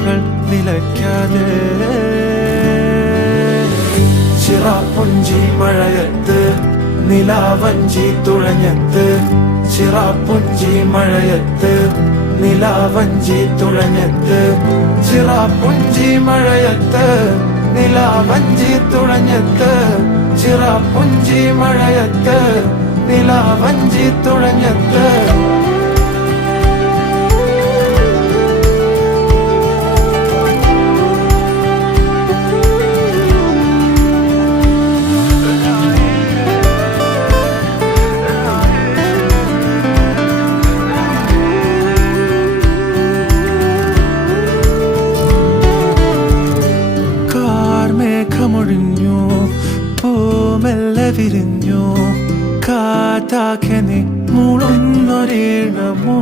വാക്കുകൾ നിലയ്ക്കാതെ. ചിറാപ്പുഞ്ചി മഴയത്ത് നിലാവഞ്ചി തുഴഞ്ഞത്ത്, ചിറാപ്പുഞ്ചി മഴയത്ത് നിലാവഞ്ചി തുഴഞ്ഞത്ത്, ചിറാപ്പുഞ്ചി മഴയത്ത് നിലാവഞ്ചി തുഴഞ്ഞത്ത്, ചിറാപ്പുഞ്ചി മഴയത്ത് നിലാവഞ്ചി തുഴഞ്ഞത്ത്. മേഘമൊഴിഞ്ഞു, പൂമെല്ലെ വിരിഞ്ഞു, കാറ്റാകെ നീ മൂളുന്നൊരീണമോ.